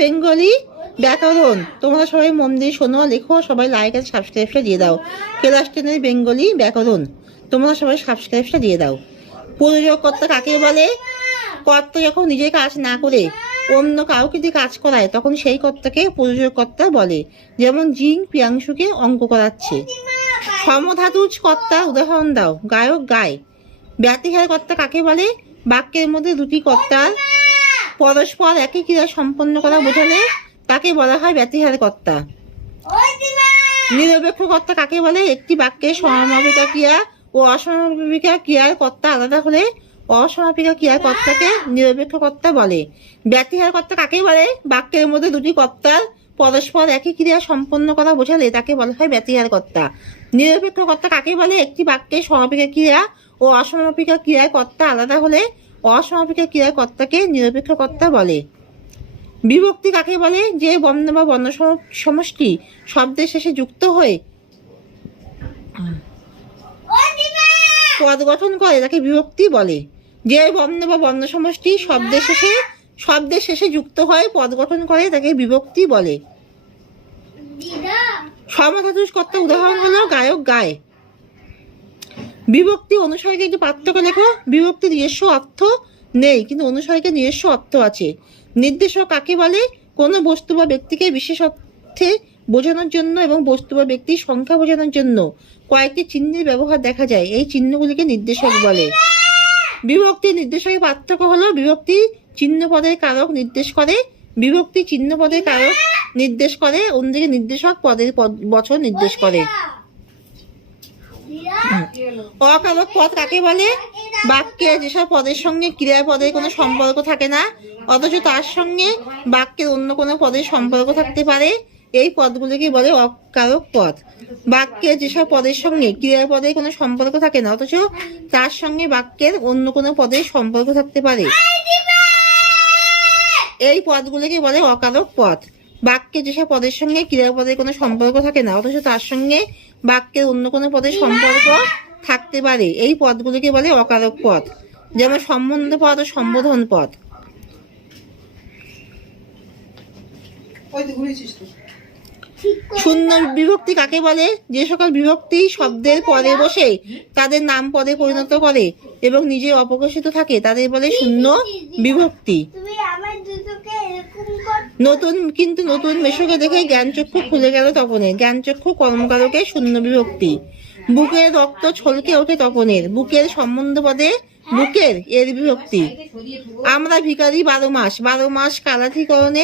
Bengali ব্যাকরণ। তোমরা সবাই মন দিয়ে শোনো, লেখো, সবাই লাইক আর সাবস্ক্রাইবটা দিয়ে দাও। ক্লাস 10 বেঙ্গলি ব্যাকরণ, তোমরা সবাই সাবস্ক্রাইবটা দিয়ে দাও। প্রযোজক কর্তা কাকে বলে? কর্তা যখন নিজের কাজ না করে অন্য কাউকে দিয়ে কাজ করায় তখন সেই কর্তাকে প্রযোজক কর্তা বলে। যেমন জিং প্রিয়াংশুকে অঙ্ক করাচ্ছে। সমধাতুজ কর্তা উদাহরণ দাও। গায়ক গায়। ব্যতিহার কর্তা কাকে বলে? বাক্যের মধ্যে দুটি কর্তার পরস্পর একই ক্রিয়া সম্পন্ন করা বোঝালে তাকে বলা হয় ব্যতিহার কর্তা। নিরপেক্ষ কর্তা কাকে বলে? একটি বাক্যের সমাপিকা ক্রিয়া ও অসমাপিকা ক্রিয়ার কর্তা আলাদা হলে অসমাপিকা ক্রিয়ার কর্তাকে নিরপেক্ষ কর্তা বলে। ব্যতিহার কর্তা কাকে বলে? বাক্যের মধ্যে দুটি কর্তার পরস্পর একই ক্রিয়া সম্পন্ন করা বোঝালে তাকে বলা হয় ব্যতিহার কর্তা। নিরপেক্ষ কর্তা কাকে বলে? একটি বাক্যের সমাপিকা ক্রিয়া ও অসমাপিকা ক্রিয়ার কর্তা আলাদা হলে অসমাপিকা ক্রিয়ার কর্তাকে নিরপেক্ষ কর্তা বলে। বিভক্তি কাকে বলে? যে বর্ণ বা বর্ণ সমষ্টি শব্দের শেষে যুক্ত হয়ে পদ গঠন করে তাকে বিভক্তি বলে। যে বর্ণ বা বর্ণ সমষ্টি শব্দের শেষে যুক্ত হয়ে পদ গঠন করে তাকে বিভক্তি বলে। সমধাতুজ কর্তা উদাহরণ হলো গায়ক গায়। বিভক্তি অনুসর্গের একটি পার্থক্য লেখো। বিভক্তির নিজস্ব অর্থ নেই কিন্তু অনুসর্গের নিজস্ব অর্থ আছে। নির্দেশক কাকে বলে? কোনো বস্তু বা ব্যক্তিকে বিশেষ অর্থে বোঝানোর জন্য এবং বস্তু বা ব্যক্তির সংখ্যা বোঝানোর জন্য কয়েকটি চিহ্নের ব্যবহার দেখা যায়, এই চিহ্নগুলিকে নির্দেশক বলে। বিভক্তি নির্দেশকের পার্থক্য হলো বিভক্তি চিহ্ন পদের কারক নির্দেশ করে, বিভক্তি চিহ্ন পদের কারক নির্দেশ করে, অন্যদিকে নির্দেশক পদের বচন নির্দেশ করে। অকারক পদ কাকে বলে? বাক্যে যেসব পদের সঙ্গে ক্রিয়াপদের কোনো সম্পর্ক থাকে না অথচ তার সঙ্গে বাক্যের অন্য কোনো পদের সম্পর্ক থাকতে পারে, এই পদগুলিকে বলে অকারক পদ। বাক্যে যেসব পদের সঙ্গে ক্রিয়াপদের কোনো সম্পর্ক থাকে না অথচ তার সঙ্গে বাক্যের অন্য কোনো পদের সম্পর্ক থাকতে পারে, এই পদগুলিকে বলে অকারক পদ। বাক্যে যেসব পদের সঙ্গে ক্রিয়াপদের কোনো সম্পর্ক থাকে না অথচ তার সঙ্গে বাক্যের অন্য কোনো পদের সম্পর্ক থাকতে পারে, এই পদগুলিকে বলে অকারক পদ। যেমন সম্বন্ধ পদ ও সম্বোধন পদ। শূন্য বিভক্তি কাকে বলে? যে সকল বিভক্তি শব্দের পরে বসে তাদের নাম পদে পরিণত করে এবং নিজে অপ্রকাশিত থাকে তাদের বলে শূন্য বিভক্তি। নতুন মেশোকে দেখে জ্ঞানচক্ষু খুলে গেল তপনের। জ্ঞানচক্ষু কর্মকারকে শূন্য বিভক্তি। বুকের রক্ত ছলকে ওঠে তপনের। বুকের সম্বন্ধ পদে বুকের এর বিভক্তি। আমরা ভিখারি 12 মাস কালাধিকরণে